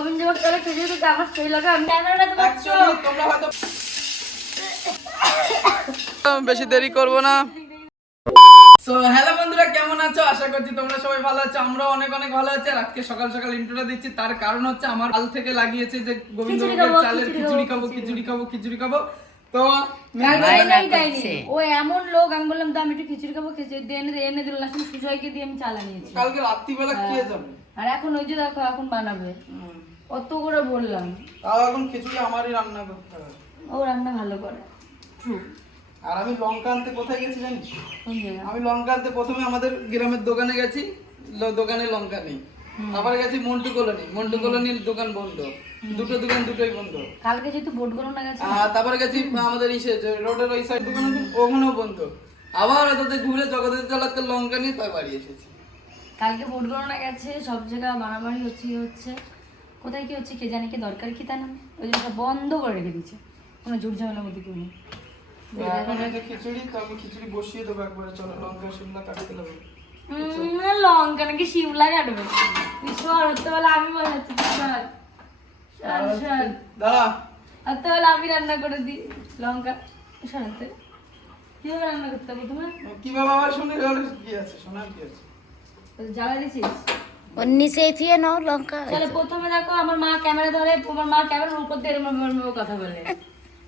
গোবিন্দ ভোগ আমার সেই লাগে আমি ক্যামেরাটা তোমরা হয়তো বেশি দেরি করব না। সো হ্যালো বন্ধুরা কেমন আছো? আশা করছি তোমরা সবাই ভালো আছো আমরা অনেক অনেক ভালো আছি। আর আজকে সকাল সকাল ইন্ট্রোটা দিচ্ছি। তার কারণ হচ্ছে আমার কাল থেকে লাগিয়েছে যে গোবিন্দ খিচুড়ি ভোগের খাব, চালের খিচুড়ি খিচুড়ি খাব, খাব খিচুড়ি খাব। খিচুড়ি খাব। তো কালকে বায়না বলেই দেয়নি। করছে। ও এমন লোক আমি বললাম তো আমি একটু খিচুড়ি খাব খিচুড়ি দিয়ে এনে এনে দিল। লাস্টে সুজয়কে দিয়ে আমি চালা নিয়েছি কালকে রাত্রিবেলা যাবে। আর এখন ওই যে দেখো এখন বানাবে। অত করে বললাম। তাও এখন খিচুড়ি আমারই রান্না করতে হবে। ও রান্না ভালো করে। আর আমি লঙ্কা আনতে কোথায় গেছি জানিস? আমি লঙ্কা আনতে প্রথমে আমাদের গ্রামের দোকানে গেছি দোকানে লঙ্কা নেই। তারপরে গেছি মন্টু কলোনি। মন্টু কলোনির দোকান বন্ধ। দুটো দোকান দুটোই বন্ধ। কালকে যেহেতু বোট গরম না? গেছে আর তারপরে গেছি আমাদের ইসে রোডের ওই সাইড দোকান আছে, ওখানেও বন্ধ। আবার ওটাতে ঘুরে জগতের তলাতে লঙ্কা নিয়ে তাই বাড়ি এসেছি। কালকে ভোট গণনা গেছে সব জায়গায় মারামারি হচ্ছে হচ্ছে। কোথায় কি হচ্ছে কে জানে কি দরকার কি তা না ওই জিনিসটা বন্ধ করে রেখে দিচ্ছে কোনো ঝুট ঝামেলার মধ্যে কেউ নেই। খিচুড়ি তো আমি খিচুড়ি বসিয়ে দেবো একবারে। চলো লঙ্কা শিমলা কাটতে দেবো লঙ্কা নাকি শিমলা কাটবে। ঈশ্বর আমি ঈশ্বর। দাঁড়া। বলে আমি রান্না করে দিই। লঙ্কা সরাতে কীভাবে রান্না করতে হবে তোমার? কীভাবে শুনে কি আছে? শোনার কি আছে? জ্বালা দিছিস ওর নিচে থিয়ে নাও লঙ্কা। তাহলে প্রথমে দেখো আমার মা ক্যামেরা ধরে আমার মা ক্যামেরার উপর দিয়ে এরম এরম এরম কথা বলে।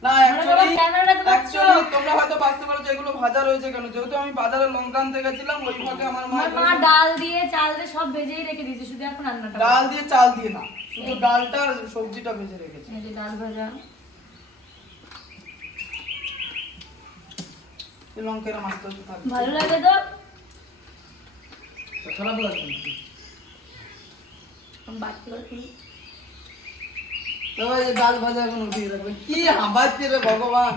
না বাবা, ক্যামেরাটা তো পাচ্ছ। অ্যাকচুয়ালি তোমরা হয়তো বুঝতে পারছ এগুলো ভাজা রয়েছে কেন। যেহেতু আমি বাজারে লঙ্কা আনতে গেছিলাম ওই ফাঁকে আমার মা ডাল দিয়ে চাল দিয়ে সব ভেজেই রেখে দিয়েছে শুধু এখন রান্নাটা। ডাল দিয়ে চাল দিয়ে না শুধু ডালটা আর সবজিটা ভেজে রেখেছি। ডাল ভাজা। এই লঙ্কার তো ভালো লাগে তো? খারাপ লাগবে না। আমি বাড়তি করে দিই। তো এই ডাল ভাজা এখন উঠিয়ে রাখবে কি হাঁপাচ্ছে রে ভগবান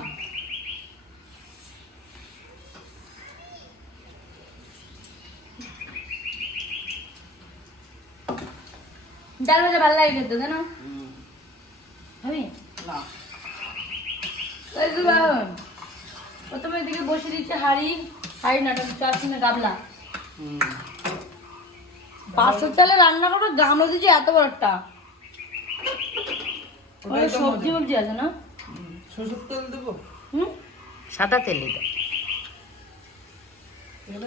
ডাল ভাজা ভালো লাগে খেতে জানো আমি না এই প্রথমে এদিকে বসে দিচ্ছে হাড়ি হাড়ি না চারশো না গাবলা হুম। পাঁচশো চালে রান্না করব গামলা দিচ্ছে এত বড়টা ওটাই ওখানে সবজি মজা। আছে না। সরষের তেল দেবো? হুম? সাদা তেলই দাও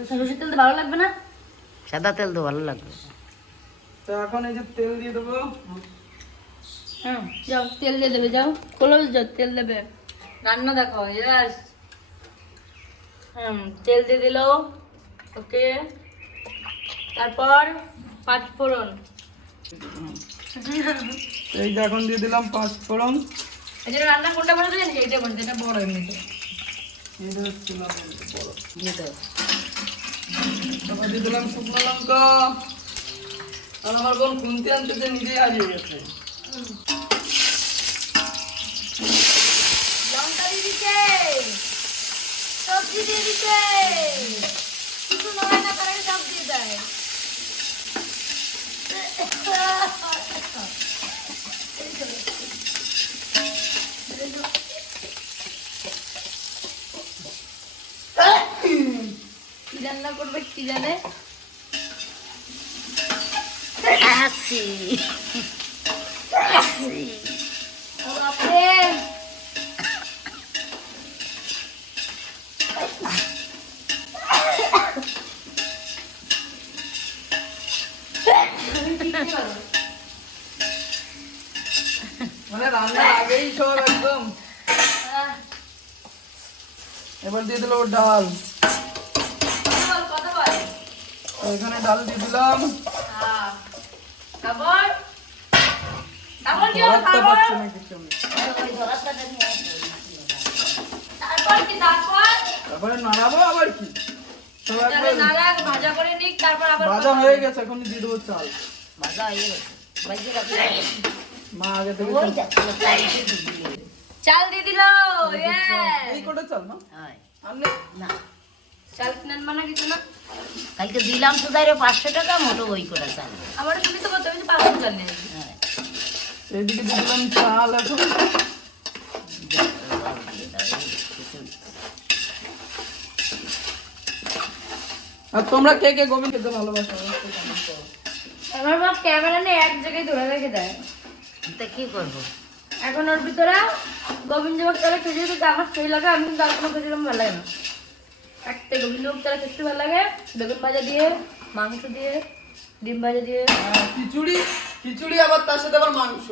সরষের তেল তো ভালো লাগবে না? সাদা তেল তো ভালো লাগবে। তো এখন এই যে তেল দিয়ে দেবো। হ্যাঁ যাও তেল দিয়ে দেবে যাও। খোলো যাও তেল দেবে। রান্না দেখো ইয়াস হুম তেল দিয়ে দিল ওকে। তারপর পাঁচ ফোড়ন। এই এখন দিয়ে দিলাম পাঁচ ফোড়ন। এই যে রান্না কোনটা বলে দিলেন? এইটা বলতে এটা বড় এমনিতে। এটা হচ্ছে বড়। দাও। তারপর দিয়ে দিলাম শুকনো লঙ্কা। আর আমার বোন খুনতে আনতে নিজেই হারিয়ে গেছে। লঙ্কা দিয়ে দিচ্ছে সবজি দিয়ে দিচ্ছে কিছু নয় না তারা সব দিয়ে দেয়। রান্না করবে কি জানে? আসি ও এবার দিয়ে দিল ডাল। এখানে ডাল দিয়ে দিলাম। তারপর নাড়াবো আবার কি? ভাজা হয়ে গেছে এখন দিয়ে দেবো চাল। ভাজা হয়ে গেছে। মা আগে থেকে চাল দিয়ে। দিল এই কটা চাল না না। চাল কিনেন মানে কিছু না। কালকে দিলাম তো তাইরে পাঁচশো টাকা মোটো ওই করে চাল। আমার তুমি তো বলতে পাঁচশো চাল নিয়ে আসবি। হয়। দিলাম চাল এখন। আর তোমরা কে কে গোবিন্দ খেতে ভালোবাসো। আমার মা ক্যামেরা নিয়ে এক জায়গায় ধরে রেখে দেয় তা কি করব? এখন ওর ভিতরে গোবিন্দভোগ চালে খেতে দিতে আমার সেই লাগে আমি কিন্তু আর কোনো খেতে ভালো লাগে না। একটা গোবিন্দভোগ চালে খেতে ভালো লাগে বেগুন ভাজা দিয়ে মাংস দিয়ে ডিম ভাজা দিয়ে। খিচুড়ি খিচুড়ি আবার তার সাথে আবার মাংস।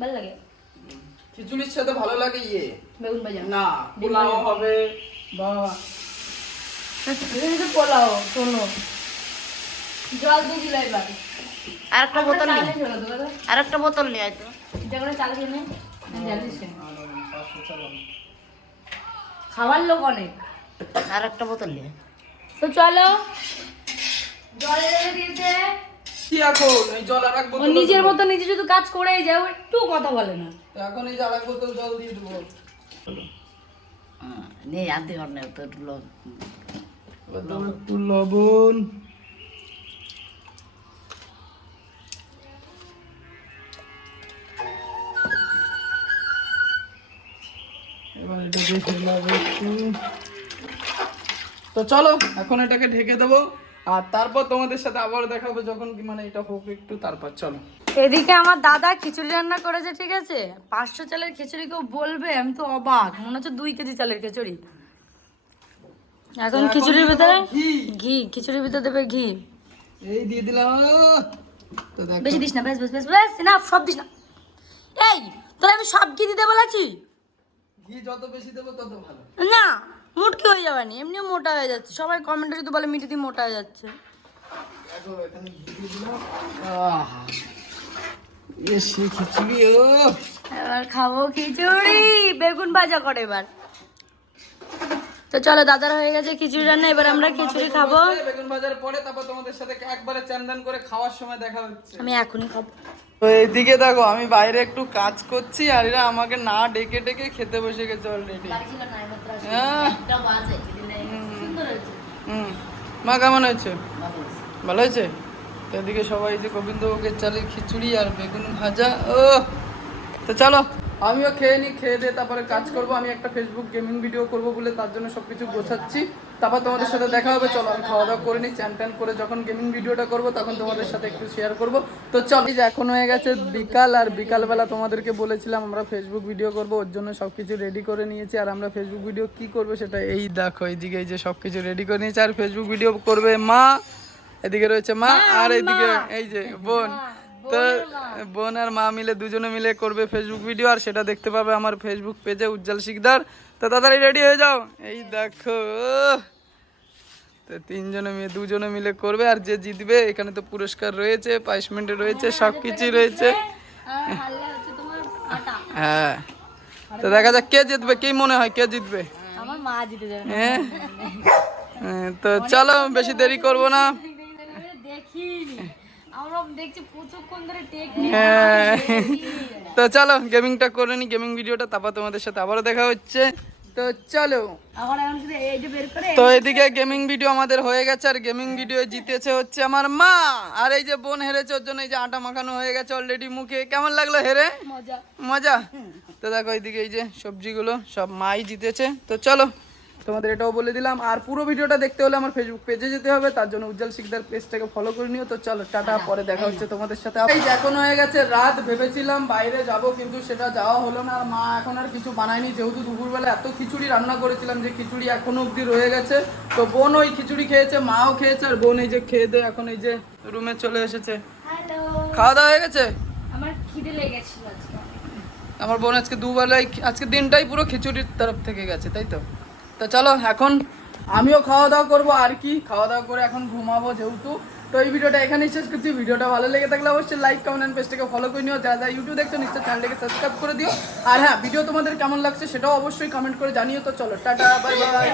ভালো লাগে? খিচুড়ির সাথে ভালো লাগে ইয়ে? বেগুন ভাজা। না পোলাও হবে। বা এটা কিন্তু পোলাও শোনো। জল দিয়ে দিল এবার। আর একটা বোতল নিয়ে ঝোলা দেবো তো আর একটা বোতল নিয়ে আয় তো। করে চালে কিনে খাওয়ার লোক অনেক। আর একটা বোতল নিয়ে। তো চলো। নিজের মতো নিজে শুধু কাজ করেই যায় ও একটু কথা বলে না। এখন এই আর এক বোতল জল দিয়ে দেবো। হ্যাঁ, নিয়ে আনতে পার না তো একটু লবণ। একটু। তো চলো এখন এটাকে ঢেকে দেবো। আর তারপর তোমাদের সাথে আবার দেখাবো যখন কি মানে এটা হোক একটু তারপর চলো। এদিকে আমার দাদা খিচুড়ি রান্না করেছে ঠিক আছে? পাঁচশো চালের খিচুড়ি কেউ বলবে আমি তো অবাক। মনে হচ্ছে দুই কেজি চালের খিচুড়ি। এখন খিচুড়ির ভিতরে ঘি। খিচুড়ির ভিতরে দেবে ঘি। এই দিয়ে দিলাম। বেশি দিস না বেশ বেশ বেশ বেশ না সব দিস না। এই তোর আমি সব ঘি দিতে বলেছি। ঘি যত বেশি দেবো তত ভালো। না মুটকি হয়ে যাবে না এমনিও মোটা হয়ে যাচ্ছে। সবাই কমেন্টে শুধু বলে দিয়ে মোটা হয়ে যাচ্ছে। খিচুড়ি ও। এবার খাব খিচুড়ি বেগুন ভাজা করে এবার। তো চলো দাদার হয়ে গেছে খিচুড়ি রান্না এবার আমরা খিচুড়ি খাব। বেগুন ভাজার পরে তারপর তোমাদের সাথে একবারে চান্দান করে খাওয়ার সময় দেখা হচ্ছে। আমি এখনই খাব। তো এইদিকে দেখো আমি বাইরে একটু কাজ করছি আর এরা আমাকে না ডেকে ডেকে খেতে বসে গেছে অলরেডি হ্যাঁ। মা কেমন হয়েছে? ভালো হয়েছে। ভালো হয়েছে? তো এদিকে সবাই যে গোবিন্দভোগের চালের খিচুড়ি আর বেগুন ভাজা ও তো চলো আমিও খেয়ে নিই খেয়ে দিয়ে তারপরে কাজ করব। আমি একটা ফেসবুক গেমিং ভিডিও করব বলে তার জন্য সব কিছু গোছাচ্ছি। তারপর তোমাদের সাথে দেখা হবে চলো আমি খাওয়া দাওয়া করে নিই চ্যান ট্যান করে যখন গেমিং ভিডিওটা করব তখন তোমাদের সাথে একটু শেয়ার করব। তো চলো এই যে এখন হয়ে গেছে বিকাল আর বিকালবেলা তোমাদেরকে বলেছিলাম আমরা ফেসবুক ভিডিও করব ওর জন্য সব কিছু রেডি করে নিয়েছি। আর আমরা ফেসবুক ভিডিও কি করব সেটা এই দেখো এইদিকে এই যে সব কিছু রেডি করে নিয়েছি। আর ফেসবুক ভিডিও করবে মা এদিকে রয়েছে মা আর এইদিকে এই যে বোন। তো বোন আর মা মিলে দুজনে মিলে করবে ফেসবুক ভিডিও আর সেটা দেখতে পাবে আমার ফেসবুক পেজে উজ্জ্বল শিকদার। তো তাড়াতাড়ি রেডি হয়ে যাও। এই দেখো তো তিনজনে মিলে দুজনে মিলে করবে আর যে জিতবে এখানে তো পুরস্কার রয়েছে পানিশমেন্ট রয়েছে সব কিছুই রয়েছে। হ্যাঁ। তো দেখা যাক কে জিতবে কি মনে হয় কে জিতবে? আমার মা জিতে যাবে। হ্যাঁ? হ্যাঁ, তো চলো বেশি দেরি করব না। দেখিনি। হ্যাঁ। তো চলো গেমিংটা করে নি গেমিং ভিডিওটা তারপর তোমাদের সাথে আবারও দেখা হচ্ছে। তো চলো। তো এদিকে গেমিং ভিডিও আমাদের হয়ে গেছে আর গেমিং ভিডিও জিতেছে হচ্ছে আমার মা। আর এই যে বোন হেরেছে ওর জন্য এই যে আটা মাখানো হয়ে গেছে অলরেডি মুখে। কেমন লাগল হেরে? মজা। মজা? তো দেখো এইদিকে এই যে সবজিগুলো সব মাই জিতেছে। তো চলো তোমাদের এটাও বলে দিলাম। আর পুরো ভিডিওটা দেখতে হলে আমার ফেসবুক পেজে যেতে হবে। তার জন্য উজ্জ্বল শিকদার পেজটাকে ফলো করে নিও। তো চলো টাটা পরে দেখা হচ্ছে তোমাদের সাথে। এই এখন হয়ে গেছে রাত ভেবেছিলাম বাইরে যাব কিন্তু সেটা যাওয়া হলো না। আর মা এখন আর কিছু বানায়নি। যেহেতু দুপুরবেলা এত খিচুড়ি রান্না করেছিলাম যে খিচুড়ি এখনও অবধি রয়ে গেছে। তো বোন ওই খিচুড়ি খেয়েছে মাও খেয়েছে আর বোন এই যে খেয়ে দিয়ে এখন এই যে রুমে চলে এসেছে। খাওয়া দাওয়া হয়ে গেছে? আমার খিদে লেগেছিল আজকে। আমার বোন আজকে দুবেলায় আজকে দিনটাই পুরো খিচুড়ির তরফ থেকে গেছে তাই তো? তো চলো, এখন আমিও খাওয়া দাওয়া করব, আর কি? খাওয়া দাওয়া করে এখন ঘুমাবো যেহেতু। তো এই ভিডিওটা এখানেই শেষ করছি। ভিডিওটা ভালো লেগে থাকলে অবশ্যই লাইক কমেন্ট অ্যান্ড পেজটাকে ফলো করে নিও। যারা যারা ইউটিউব দেখছ, নিশ্চয় চ্যানেলটাকে সাবস্ক্রাইব করে দিও। আর হ্যাঁ ভিডিও তোমাদের কেমন লাগছে সেটাও অবশ্যই কমেন্ট করে জানিও। তো চলো, টাটা বাই বাই